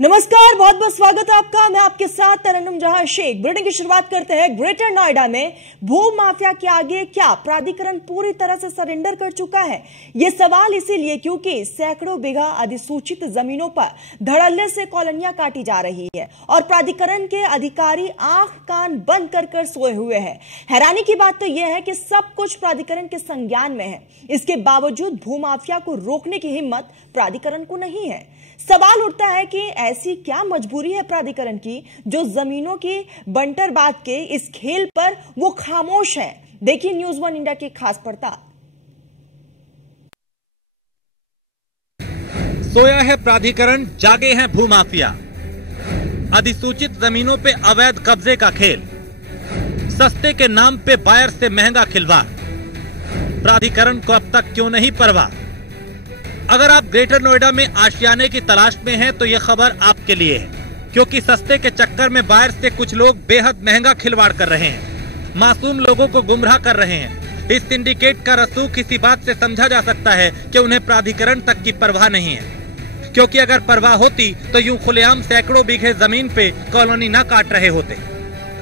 नमस्कार, बहुत बहुत स्वागत है आपका। मैं आपके साथ तरन्नुम जहां शेख। बुलेटिन की शुरुआत करते हैं। ग्रेटर नोएडा में भू माफिया के आगे क्या प्राधिकरण पूरी तरह से सरेंडर कर चुका है? यह सवाल इसीलिए क्योंकि सैकड़ों बीघा अधिसूचित जमीनों पर धड़ल्ले से कॉलोनियां काटी जा रही है और प्राधिकरण के अधिकारी आंख कान बंद कर सोए हुए हैं। हैरानी की बात तो यह है कि सब कुछ प्राधिकरण के संज्ञान में है, इसके बावजूद भू माफिया को रोकने की हिम्मत प्राधिकरण को नहीं है। सवाल उठता है कि ऐसी क्या मजबूरी है प्राधिकरण की जो जमीनों की बंटरबाद के इस खेल पर वो खामोश है। देखिए न्यूज़ 1 इंडिया की खास पड़ताल। सोया है प्राधिकरण, जागे हैं भूमाफिया। अधिसूचित जमीनों पे अवैध कब्जे का खेल, सस्ते के नाम पे बायर से महंगा खिलवाड़। प्राधिकरण को अब तक क्यों नहीं परवाह? अगर आप ग्रेटर नोएडा में आशियाने की तलाश में हैं तो यह खबर आपके लिए है, क्योंकि सस्ते के चक्कर में बायर से कुछ लोग बेहद महंगा खिलवाड़ कर रहे हैं, मासूम लोगों को गुमराह कर रहे हैं। इस सिंडिकेट का रसूख इसी बात से समझा जा सकता है कि उन्हें प्राधिकरण तक की परवाह नहीं है, क्योंकि अगर परवाह होती तो यूं खुलेआम सैकड़ों बीघे जमीन पे कॉलोनी न काट रहे होते,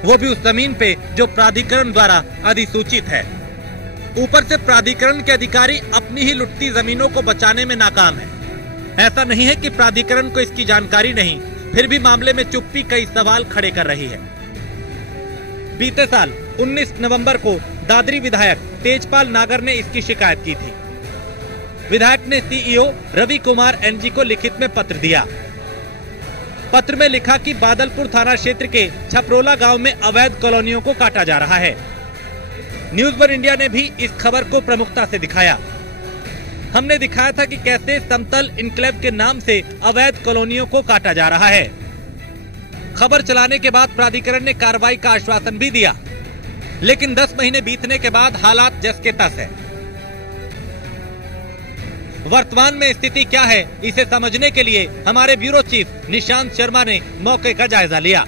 वो भी उस जमीन पे जो प्राधिकरण द्वारा अधिसूचित है। ऊपर से प्राधिकरण के अधिकारी अपनी ही लुटती जमीनों को बचाने में नाकाम है। ऐसा नहीं है कि प्राधिकरण को इसकी जानकारी नहीं, फिर भी मामले में चुप्पी कई सवाल खड़े कर रही है। बीते साल 19 नवंबर को दादरी विधायक तेजपाल नागर ने इसकी शिकायत की थी। विधायक ने सीईओ रवि कुमार एनजी को लिखित में पत्र दिया। पत्र में लिखा कि बादलपुर थाना क्षेत्र के छपरोला गांव में अवैध कॉलोनियों को काटा जा रहा है। न्यूज़ 1 इंडिया ने भी इस खबर को प्रमुखता से दिखाया। हमने दिखाया था कि कैसे समतल इनक्लेव के नाम से अवैध कॉलोनियों को काटा जा रहा है। खबर चलाने के बाद प्राधिकरण ने कार्रवाई का आश्वासन भी दिया, लेकिन 10 महीने बीतने के बाद हालात जस के तस है। वर्तमान में स्थिति क्या है, इसे समझने के लिए हमारे ब्यूरो चीफ निशांत शर्मा ने मौके का जायजा लिया।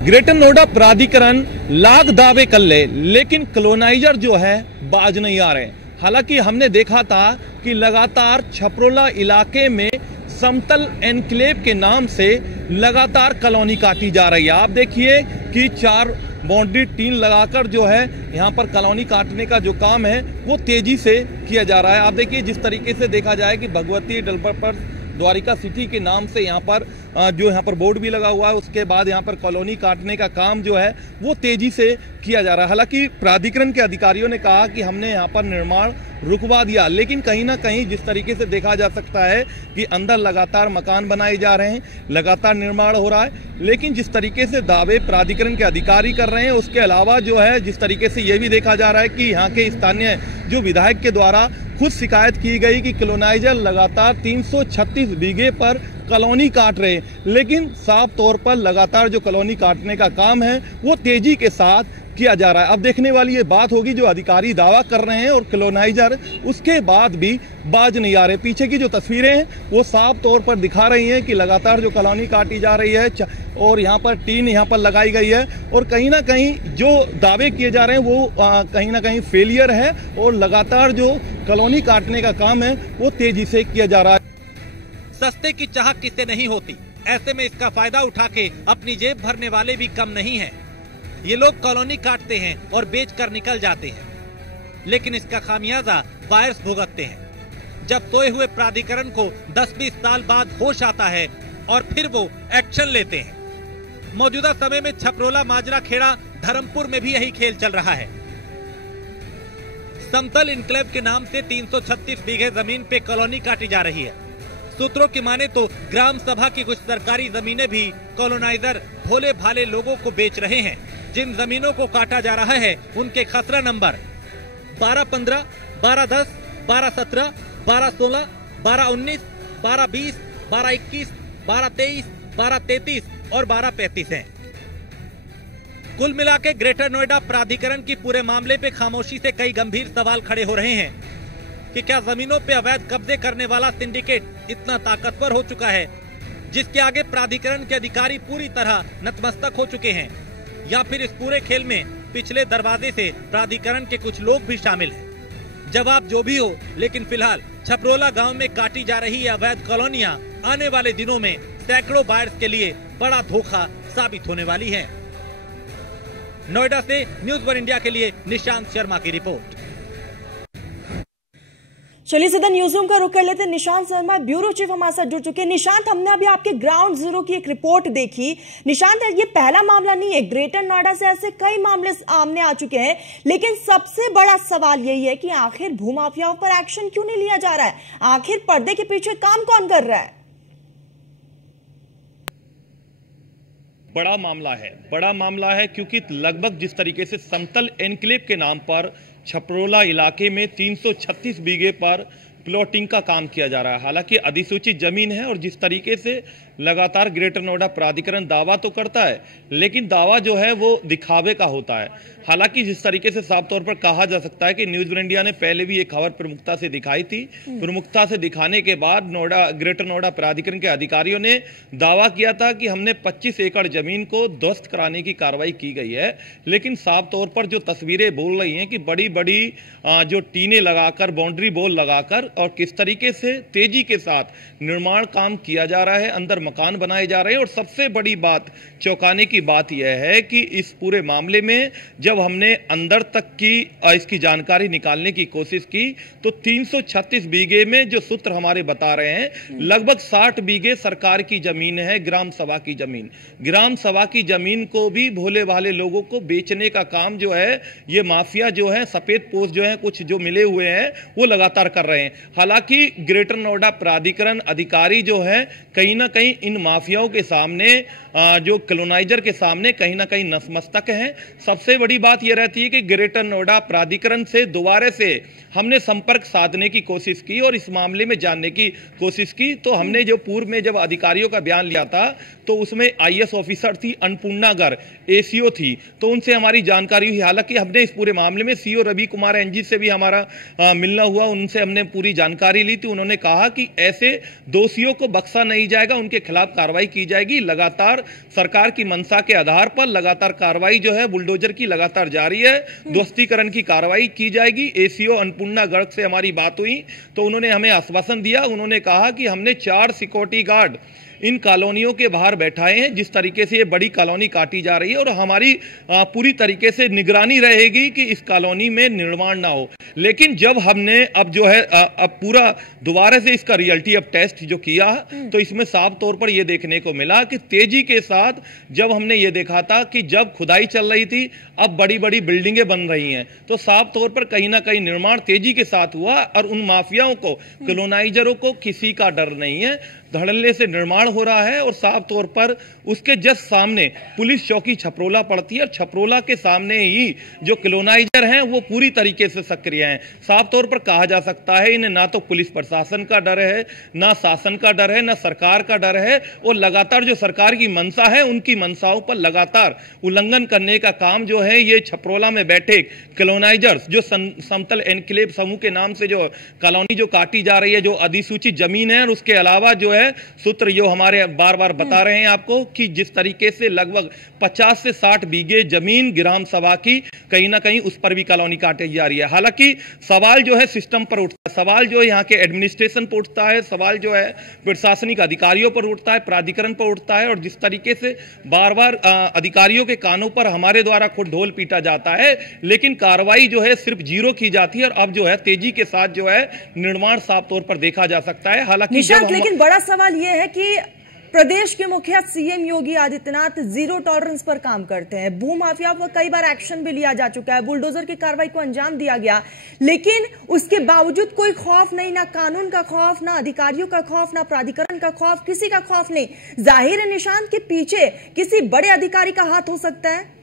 ग्रेटर नोएडा प्राधिकरण लाख दावे कर ले, लेकिन कॉलोनाइजर जो है बाज नहीं आ रहे। हालांकि हमने देखा था कि लगातार छपरोला इलाके में समतल एनक्लेव के नाम से लगातार कॉलोनी काटी जा रही है। आप देखिए कि 4 बाउंड्री टीन लगाकर जो है यहाँ पर कॉलोनी काटने का जो काम है वो तेजी से किया जा रहा है। आप देखिए जिस तरीके से देखा जाए कि भगवती डेवलपर द्वारिका सिटी के नाम से यहाँ पर जो यहाँ पर बोर्ड भी लगा हुआ है, उसके बाद यहाँ पर कॉलोनी काटने का काम जो है वो तेजी से किया जा रहा है। हालांकि प्राधिकरण के अधिकारियों ने कहा कि हमने यहाँ पर निर्माण रुकवा दिया, लेकिन कहीं ना कहीं जिस तरीके से देखा जा सकता है कि अंदर लगातार मकान बनाए जा रहे हैं, लगातार निर्माण हो रहा है, लेकिन जिस तरीके से दावे प्राधिकरण के अधिकारी कर रहे हैं उसके अलावा जो है जिस तरीके से ये भी देखा जा रहा है कि यहाँ के स्थानीय जो विधायक के द्वारा खुद शिकायत की गई कि कॉलोनाइजर लगातार 336 बीघे पर कॉलोनी काट रहे हैं, लेकिन साफ तौर पर लगातार जो कॉलोनी काटने का काम है वो तेजी के साथ किया जा रहा है। अब देखने वाली ये बात होगी जो अधिकारी दावा कर रहे हैं और कॉलोनाइजर उसके बाद भी बाज नहीं आ रहे। पीछे की जो तस्वीरें हैं वो साफ तौर पर दिखा रही हैं कि लगातार जो कॉलोनी काटी जा रही है और यहाँ पर टीन यहाँ पर लगाई गई है, और कहीं ना कहीं जो दावे किए जा रहे हैं वो कहीं ना कहीं फेलियर है और लगातार जो कॉलोनी काटने का काम है वो तेजी से किया जा रहा है। सस्ते की चाह किसे नहीं होती, ऐसे में इसका फायदा उठा के अपनी जेब भरने वाले भी कम नहीं है। ये लोग कॉलोनी काटते हैं और बेचकर निकल जाते हैं, लेकिन इसका खामियाजा बायर्स भुगतते हैं। जब सोए हुए प्राधिकरण को 10-20 साल बाद होश आता है और फिर वो एक्शन लेते हैं। मौजूदा समय में छपरोला, माजरा, खेड़ा, धर्मपुर में भी यही खेल चल रहा है। समतल इनक्लेव के नाम से 336 बीघे जमीन पे कॉलोनी काटी जा रही है। सूत्रों की माने तो ग्राम सभा की कुछ सरकारी जमीनें भी कॉलोनाइजर भोले भाले लोगों को बेच रहे हैं। जिन जमीनों को काटा जा रहा है उनके खसरा नंबर 12-15, 12-10, 12-17, 12-16, 12-19, 12-20, 12-21, 12-23, 12-33 और 12-35 हैं। कुल मिला के ग्रेटर नोएडा प्राधिकरण की पूरे मामले पे खामोशी से कई गंभीर सवाल खड़े हो रहे हैं कि क्या जमीनों पे अवैध कब्जे करने वाला सिंडिकेट इतना ताकतवर हो चुका है जिसके आगे प्राधिकरण के अधिकारी पूरी तरह नतमस्तक हो चुके हैं, या फिर इस पूरे खेल में पिछले दरवाजे से प्राधिकरण के कुछ लोग भी शामिल हैं। जवाब जो भी हो, लेकिन फिलहाल छपरोला गांव में काटी जा रही अवैध कॉलोनियां आने वाले दिनों में सैकड़ों बायर्स के लिए बड़ा धोखा साबित होने वाली है। नोएडा से न्यूज़ वन इंडिया के लिए निशांत शर्मा की रिपोर्ट। चलिए सीधा न्यूज रूम का रुख कर लेते हैं। निशांत शर्मा ब्यूरो चीफ हमारे साथ जुड़ चुके हैं। निशांत, हमने अभी आपके ग्राउंड जीरो की एक रिपोर्ट देखी। निशांत, ये पहला मामला नहीं है, ग्रेटर नोएडा से ऐसे कई मामले सामने आ चुके हैं, लेकिन सबसे बड़ा सवाल यही है कि आखिर भूमाफियाओं पर एक्शन क्यों नहीं लिया जा रहा है? आखिर पर्दे के पीछे काम कौन कर रहा है? बड़ा मामला है क्योंकि लगभग जिस तरीके से समतल एनक्लेव के नाम पर छपरोला इलाके में 336 बीघे पर प्लॉटिंग का काम किया जा रहा है। हालांकि अधिसूचित जमीन है और जिस तरीके से लगातार ग्रेटर नोएडा प्राधिकरण दावा तो करता है, लेकिन दावा जो है वो दिखावे का होता है। हालांकि जिस तरीके से साफ तौर पर कहा जा सकता है कि न्यूज़ वन इंडिया ने पहले भी एक खबर प्रमुखता से दिखाई थी। प्रमुखता से दिखाने के बाद ग्रेटर नोएडा प्राधिकरण के अधिकारियों ने दावा किया था कि हमने 25 एकड़ जमीन को ध्वस्त कराने की कार्रवाई की गई है, लेकिन साफ तौर पर जो तस्वीरें बोल रही हैं कि बड़ी बड़ी जो टीनें लगाकर, बाउंड्री वॉल लगाकर और किस तरीके से तेजी के साथ निर्माण काम किया जा रहा है, अंदर मकान बनाए जा रहे हैं। और सबसे बड़ी बात, चौंकाने की बात यह है कि इस पूरे मामले में जब हमने अंदर तक की इसकी जानकारी निकालने की कोशिश की तो 336 बीघे में जो सूत्र हमारे बता रहे हैं, लगभग 60 बीघे सरकार की जमीन है, ग्राम सभा की जमीन। ग्राम सभा की जमीन को भी भोले भाले लोगों को बेचने का काम जो है ये माफिया जो है, सफेद पोस्ट जो है कुछ जो मिले हुए हैं वो लगातार कर रहे हैं। हालांकि ग्रेटर नोएडा प्राधिकरण अधिकारी जो है कहीं ना कहीं इन माफियाओं के सामने, जो कॉलोनाइजर के सामने कहीं ना कहीं नतमस्तक हैं। सबसे बड़ी बात यह रहती है कि ग्रेटर नोएडा प्राधिकरण से दोबारा से हमने संपर्क साधने की कोशिश की और इस मामले में जानने की कोशिश की। तो हमने जो पूर्व में जब अधिकारियों का बयान लिया था तो उसमें IAS ऑफिसर थी अन्नपूर्णा गर्ग, ACO थी, तो उनसे हमारी जानकारी हुई। हालांकि हमने इस पूरे मामले में CO रवि कुमार NG से भी हमारा मिलना हुआ, उनसे हमने पूरी जानकारी ली थी। उन्होंने कहा कि ऐसे दोषियों को बख्शा नहीं जाएगा, उनके खिलाफ कार्रवाई की जाएगी। लगातार सरकार की मंशा के आधार पर लगातार कार्रवाई जो है बुलडोजर की लगातार जारी है, ध्वस्तीकरण की कार्रवाई की जाएगी। ACO अन्नपूर्णा गर्ग से हमारी बात हुई तो उन्होंने हमें आश्वासन दिया। उन्होंने कहा कि हमने 4 सिक्योरिटी गार्ड इन कॉलोनियों के बाहर बैठाए हैं, जिस तरीके से ये बड़ी कॉलोनी काटी जा रही है, और हमारी पूरी तरीके से निगरानी रहेगी कि इस कॉलोनी में निर्माण ना हो। लेकिन जब हमने अब जो है अब पूरा दोबारा से इसका रियलिटी अब टेस्ट जो किया तो इसमें साफ तौर पर यह देखने को मिला कि तेजी के साथ जब हमने ये देखा था कि जब खुदाई चल रही थी अब बड़ी बड़ी बिल्डिंगें बन रही हैं, तो साफ तौर पर कहीं ना कहीं निर्माण तेजी के साथ हुआ और उन माफियाओं को, कॉलोनाइजरों को किसी का डर नहीं है। धड़ल्ले से निर्माण हो रहा है और साफ तौर पर उसके जस्ट सामने पुलिस चौकी छपरोला पड़ती है और छपरोला के सामने ही जो कॉलोनाइजर हैं वो पूरी तरीके से सक्रिय हैं। साफ तौर पर कहा जा सकता है इन्हें ना तो पुलिस प्रशासन का डर है, ना शासन का डर है, ना सरकार का डर है, और लगातार जो सरकार की मंशा है उनकी मंशाओं पर लगातार उल्लंघन करने का काम जो है ये छपरोला में बैठे कॉलोनाइजर्स, जो समतल एनक्लेव समूह के नाम से जो कॉलोनी जो काटी जा रही है, जो अधिसूचित जमीन है, और उसके अलावा जो सूत्र जो हमारे बार बार बता रहे हैं आपको कि जिस तरीके से लगभग 50 से 60 बीघे जमीन ग्राम सभा की कहीं ना कहीं उस पर भी कॉलोनी काटी जा रही है। हालांकि सवाल जो है सिस्टम पर उठता है, सवाल जो है यहाँ के एडमिनिस्ट्रेशन पर उठता है, सवाल जो है प्रशासनिक अधिकारियों पर उठता है, प्राधिकरण पर उठता है, और जिस तरीके से बार बार अधिकारियों के कानों पर हमारे द्वारा खुद ढोल पीटा जाता है, लेकिन कार्रवाई जो है सिर्फ 0 की जाती है और अब जो है तेजी के साथ जो है निर्माण साफ तौर पर देखा जा सकता है। हालांकि लेकिन बड़ा सवाल यह है कि प्रदेश के मुखिया CM योगी आदित्यनाथ 0 टॉलरेंस पर काम करते हैं। भू माफिया पर कई बार एक्शन भी लिया जा चुका है, बुलडोजर की कार्रवाई को अंजाम दिया गया, लेकिन उसके बावजूद कोई खौफ नहीं, ना कानून का खौफ, ना अधिकारियों का खौफ, ना प्राधिकरण का खौफ, किसी का खौफ नहीं। जाहिर है निशान के पीछे किसी बड़े अधिकारी का हाथ हो सकता है।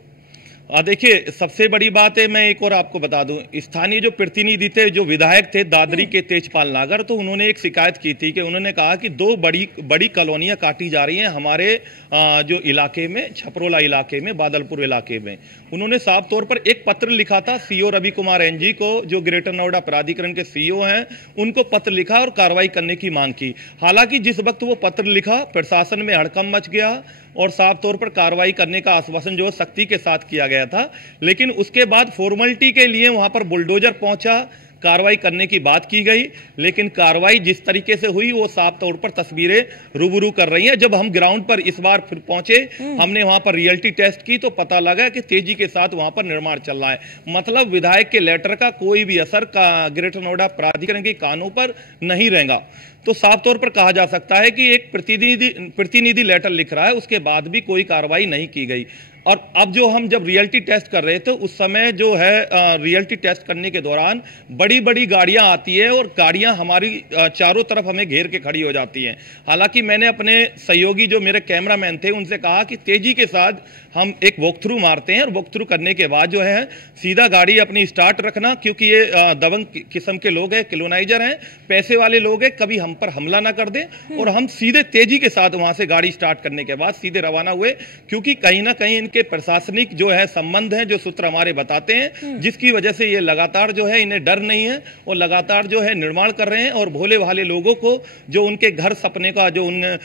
देखिए, सबसे बड़ी बात है, मैं एक और आपको बता दूं, स्थानीय जो प्रतिनिधि थे, जो विधायक थे दादरी के तेजपाल नागर, तो उन्होंने एक शिकायत की थी कि उन्होंने कहा कि 2 बड़ी कॉलोनियां काटी जा रही हैं हमारे जो इलाके में, छपरोला इलाके में, बादलपुर इलाके में। उन्होंने साफ तौर पर एक पत्र लिखा था CO रवि कुमार NG को, जो ग्रेटर नोएडा प्राधिकरण के CO हैं, उनको पत्र लिखा और कार्रवाई करने की मांग की। हालांकि जिस वक्त वो पत्र लिखा प्रशासन में हड़कंप मच गया और साफ तौर पर कार्रवाई करने का आश्वासन जो सख्ती के साथ किया गया था, लेकिन उसके बाद फॉर्मेलिटी के लिए वहां पर बुलडोजर पहुंचा, कार्रवाई करने की बात की गई, लेकिन कार्रवाई जिस तरीके से हुई वो साफ तौर पर तस्वीरें रूबरू कर रही हैं। जब हम ग्राउंड पर इस बार फिर पहुंचे, हमने वहां पर रियलिटी टेस्ट की तो पता लगा कि तेजी के साथ वहां पर निर्माण चल रहा है। मतलब विधायक के लेटर का कोई भी असर ग्रेटर नोएडा प्राधिकरण के कानून पर नहीं रहेगा। तो साफ तौर पर कहा जा सकता है कि एक प्रतिनिधि लेटर लिख रहा है, उसके बाद भी कोई कार्रवाई नहीं की गई। और अब जो हम जब रियलिटी टेस्ट कर रहे थे उस समय जो है रियलिटी टेस्ट करने के दौरान बड़ी बड़ी गाड़ियां आती है और गाड़ियां हमारी चारों तरफ हमें घेर के खड़ी हो जाती हैं। हालांकि मैंने अपने सहयोगी जो मेरे कैमरामैन थे उनसे कहा कि तेजी के साथ हम एक वॉक थ्रू मारते हैं और वॉक थ्रू करने के बाद जो है सीधा गाड़ी अपनी स्टार्ट रखना, क्योंकि ये दबंग किस्म के लोग हैं, कॉलोनाइजर हैं, पैसे वाले लोग हैं, कभी हम पर हमला ना कर दे। और हम सीधे तेजी के साथ वहां से गाड़ी स्टार्ट करने के बाद सीधे रवाना हुए, क्योंकि कहीं ना कहीं के प्रशासनिक जो है संबंध है, जो सूत्र हमारे बताते हैं, जिसकी वजह से ये लगातार जो है इन्हें डर नहीं है और लगातार जो है निर्माण कर रहे हैं और भोले भाले लोगों को जो उनके घर सपने का जो उन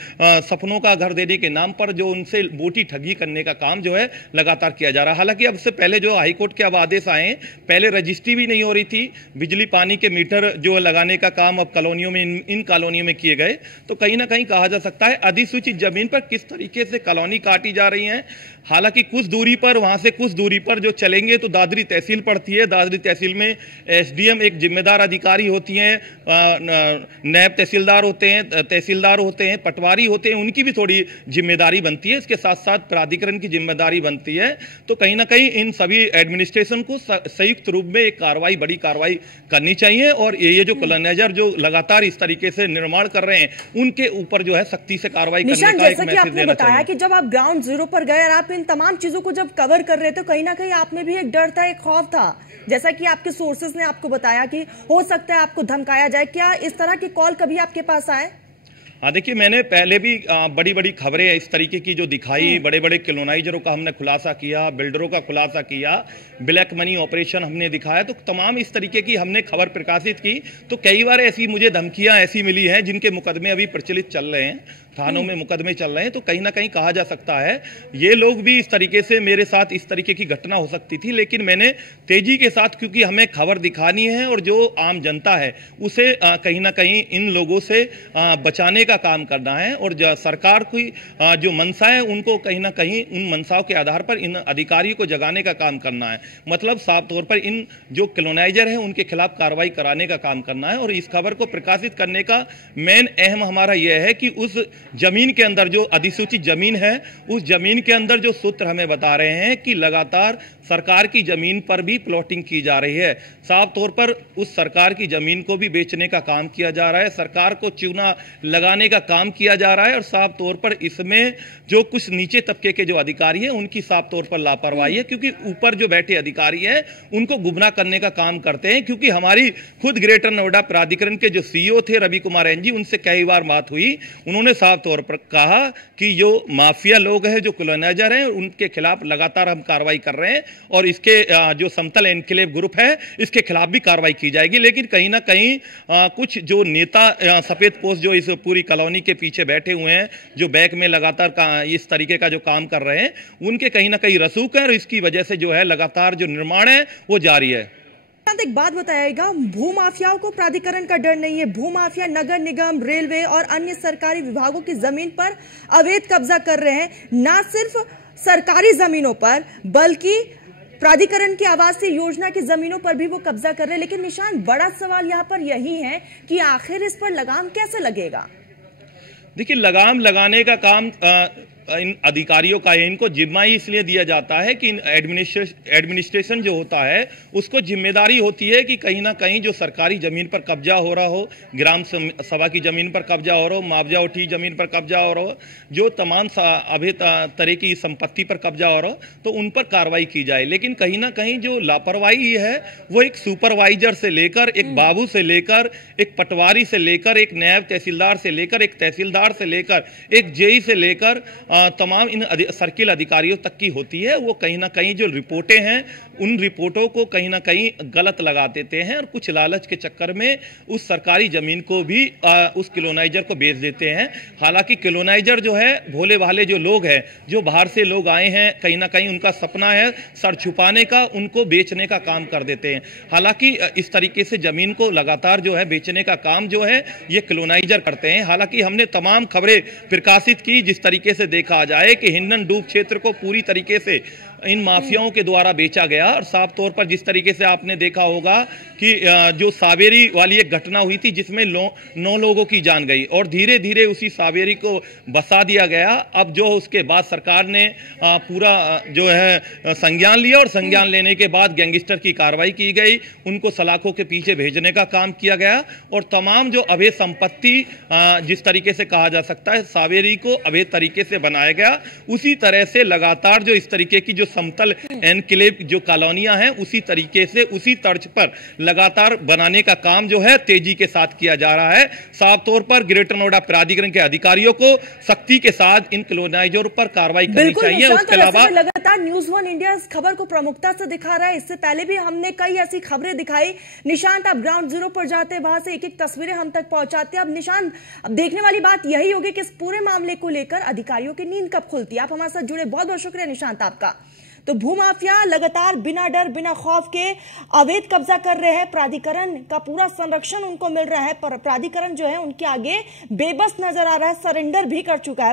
सपनों का घर देने के नाम पर जो उनसे बोटी ठगी करने का काम जो है लगातार किया जा रहा है। हालांकि अब से पहले जो हाईकोर्ट के अब आदेश आए, पहले रजिस्ट्री भी नहीं हो रही थी, बिजली पानी के मीटर जो लगाने का काम अब कॉलोनियों में इन कॉलोनियों में किए गए। तो कहीं ना कहीं कहा जा सकता है अधिसूचित जमीन पर किस तरीके से कॉलोनी काटी जा रही है। हालांकि कुछ दूरी पर, वहां से कुछ दूरी पर जो चलेंगे तो दादरी तहसील पड़ती है। दादरी तहसील में एसडीएम एक जिम्मेदार अधिकारी होती हैं, नायब तहसीलदार होते हैं, तहसीलदार होते हैं, पटवारी होते हैं, उनकी भी थोड़ी जिम्मेदारी बनती है। इसके साथ साथ प्राधिकरण की जिम्मेदारी बनती है। तो कहीं ना कहीं इन सभी एडमिनिस्ट्रेशन को संयुक्त रूप में एक कार्रवाई, बड़ी कार्रवाई करनी चाहिए और ये जो कॉलोनाइजर जो लगातार इस तरीके से निर्माण कर रहे हैं उनके ऊपर जो है सख्ती से कार्रवाई करने का एक मैसेज देना चाहिए। कि जब आप ग्राउंड जीरो पर गए और आप इन तमाम चीजों को जब कवर कर रहे थे, कहीं ना कहीं आप में भी एक डर था, एक खौफ था, जैसा कि आपके सोर्सेज ने आपको बताया कि हो सकता है आपको धमकाया जाए। क्या इस तरह की कॉल कभी आपके पास आए? हाँ, देखिए, मैंने पहले भी बड़ी बड़ी खबरें इस तरीके की जो दिखाई, बड़े बड़े कॉलोनाइजरों का हमने खुलासा किया, बिल्डरों का खुलासा किया, ब्लैक मनी ऑपरेशन हमने दिखाया, तो तमाम इस तरीके की हमने खबर प्रकाशित की। तो कई बार ऐसी मुझे धमकियां ऐसी मिली हैं जिनके मुकदमे अभी प्रचलित चल रहे हैं, थानों में मुकदमे चल रहे हैं। तो कहीं ना कहीं कहा जा सकता है ये लोग भी इस तरीके से मेरे साथ इस तरीके की घटना हो सकती थी, लेकिन मैंने तेजी के साथ, क्योंकि हमें खबर दिखानी है और जो आम जनता है उसे कहीं ना कहीं इन लोगों से बचाने का काम करना है और सरकार की जो मंशा है उनको कहीं ना कहीं उन मंशाओं के आधार पर इन अधिकारियों को जगाने का काम करना है। मतलब साफ तौर पर इन जो कॉलोनाइजर है उनके खिलाफ कार्रवाई कराने का काम करना है। और इस खबर को प्रकाशित करने का मेन अहम हमारा यह है कि उस जमीन के अंदर जो अधिसूचित जमीन है, उस जमीन के अंदर जो सूत्र हमें बता रहे हैं कि लगातार सरकार की जमीन पर भी प्लॉटिंग की जा रही है। साफ तौर पर उस सरकार की जमीन को भी बेचने का काम किया जा रहा है, सरकार को चूना लगाने का काम किया जा रहा है और साफ तौर पर इसमें जो कुछ नीचे तबके के जो अधिकारी हैं उनकी साफ तौर पर लापरवाही है, क्योंकि ऊपर जो बैठे अधिकारी हैं उनको गुमराह करने का काम करते हैं। क्योंकि हमारी खुद ग्रेटर नोएडा प्राधिकरण के जो सीईओ थे रवि कुमार एनजी, उनसे कई बार बात हुई, उन्होंने साफ तौर पर कहा कि जो माफिया लोग हैं, जो कॉलोनाइजर हैं, उनके खिलाफ लगातार हम कार्रवाई कर रहे हैं और इसके जो समतल एनक्लेव ग्रुप है इसके खिलाफ भी कार्रवाई की जाएगी। लेकिन कहीं ना कहीं कुछ जो नेता सफेद पोस्ट जो इस पूरी कॉलोनी के पीछे बैठे हुए हैं, जो बैक में लगातार इस तरीके का जो काम कर रहे हैं, उनके कहीं ना कहीं रसूख है और इसकी वजह से जो है लगातार जो निर्माण है वो जारी है। एक बात बताइएगा, भूमाफियाओं को प्राधिकरण का डर नहीं है। भूमाफिया नगर निगम, रेलवे और अन्य सरकारी विभागों की जमीन पर अवैध कब्जा कर रहे हैं। न सिर्फ सरकारी जमीनों पर बल्कि प्राधिकरण की आवासीय योजना की जमीनों पर भी वो कब्जा कर रहे हैं। लेकिन निशान, बड़ा सवाल यहाँ पर यही है कि आखिर इस पर लगाम कैसे लगेगा? देखिए, लगाम लगाने का काम इन अधिकारियों का है। इनको जिम्मा ही इसलिए दिया जाता है कि एडमिनिस्ट्रेशन जो होता है उसको जिम्मेदारी होती है कि कहीं ना कहीं जो सरकारी जमीन पर कब्जा हो रहा हो, ग्राम सभा की जमीन पर कब्जा हो रहा हो, मुआवजा उठी जमीन पर कब्जा हो रहा हो, जो तमाम अभी तरह की संपत्ति पर कब्जा हो रहा हो, तो उन पर कार्रवाई की जाए। लेकिन कहीं ना कहीं जो लापरवाही है वो एक सुपरवाइजर से लेकर, एक बाबू से लेकर, एक पटवारी से लेकर, एक नायब तहसीलदार से लेकर, एक तहसीलदार से लेकर, एक जेई से लेकर तमाम इन सर्किल अधिकारियों तक की होती है। वो कहीं ना कहीं जो रिपोर्टें हैं उन रिपोर्टों को कहीं ना कहीं गलत लगा देते हैं और कुछ लालच के चक्कर में उस सरकारी जमीन को भी उस कॉलोनाइजर को बेच देते हैं। हालांकि कॉलोनाइजर जो है भोले भाले जो लोग हैं, जो बाहर से लोग आए हैं, कहीं ना कहीं उनका सपना है सर छुपाने का, उनको बेचने का काम कर देते हैं। हालांकि इस तरीके से जमीन को लगातार जो है बेचने का काम जो है ये कॉलोनाइजर करते हैं। हालांकि हमने तमाम खबरें प्रकाशित की जिस तरीके से देखा जाए कि हिंडन डूब क्षेत्र को पूरी तरीके से इन माफियाओं के द्वारा बेचा गया। और साफ तौर पर जिस तरीके से आपने देखा होगा कि जो सावेरी वाली एक घटना हुई थी जिसमें 9 लोगों की जान गई और धीरे धीरे उसी सावेरी को बसा दिया गया। अब जो उसके बाद सरकार ने पूरा जो है संज्ञान लिया और संज्ञान लेने के बाद गैंगस्टर की कार्रवाई की गई, उनको सलाखों के पीछे भेजने का काम किया गया और तमाम जो अवैध संपत्ति जिस तरीके से कहा जा सकता है सावेरी को अवैध तरीके से बनाया गया, उसी तरह से लगातार जो इस तरीके की जो समतल एनक्लेव जो कॉलोनियां हैं उसी तरीके से उसी तर्ज पर लगातार बनाने का काम जो है तेजी के साथ किया जा रहा है। साफ तौर पर ग्रेटर नोएडा प्राधिकरण के अधिकारियों को सख्ती के साथ इन कॉलोनाइजरों पर कार्रवाई करनी चाहिए। उसके अलावा लगातार न्यूज 1 इंडिया इस खबर को प्रमुखता से दिखा रहा है। इससे पहले भी हमने कई ऐसी खबरें दिखाई। निशांत, आप ग्राउंड जीरो पर जाते हैं, वहां से एक एक तस्वीरें हम तक पहुंचाते हैं। अब निशांत, अब देखने वाली बात यही होगी कि इस पूरे मामले को लेकर अधिकारियों की नींद कब खुलती है। आप हमारे साथ जुड़े, बहुत बहुत शुक्रिया निशांत आपका। तो भूमाफिया लगातार बिना डर बिना खौफ के अवैध कब्जा कर रहे हैं। प्राधिकरण का पूरा संरक्षण उनको मिल रहा है, पर प्राधिकरण जो है उनके आगे बेबस नजर आ रहा है, सरेंडर भी कर चुका है।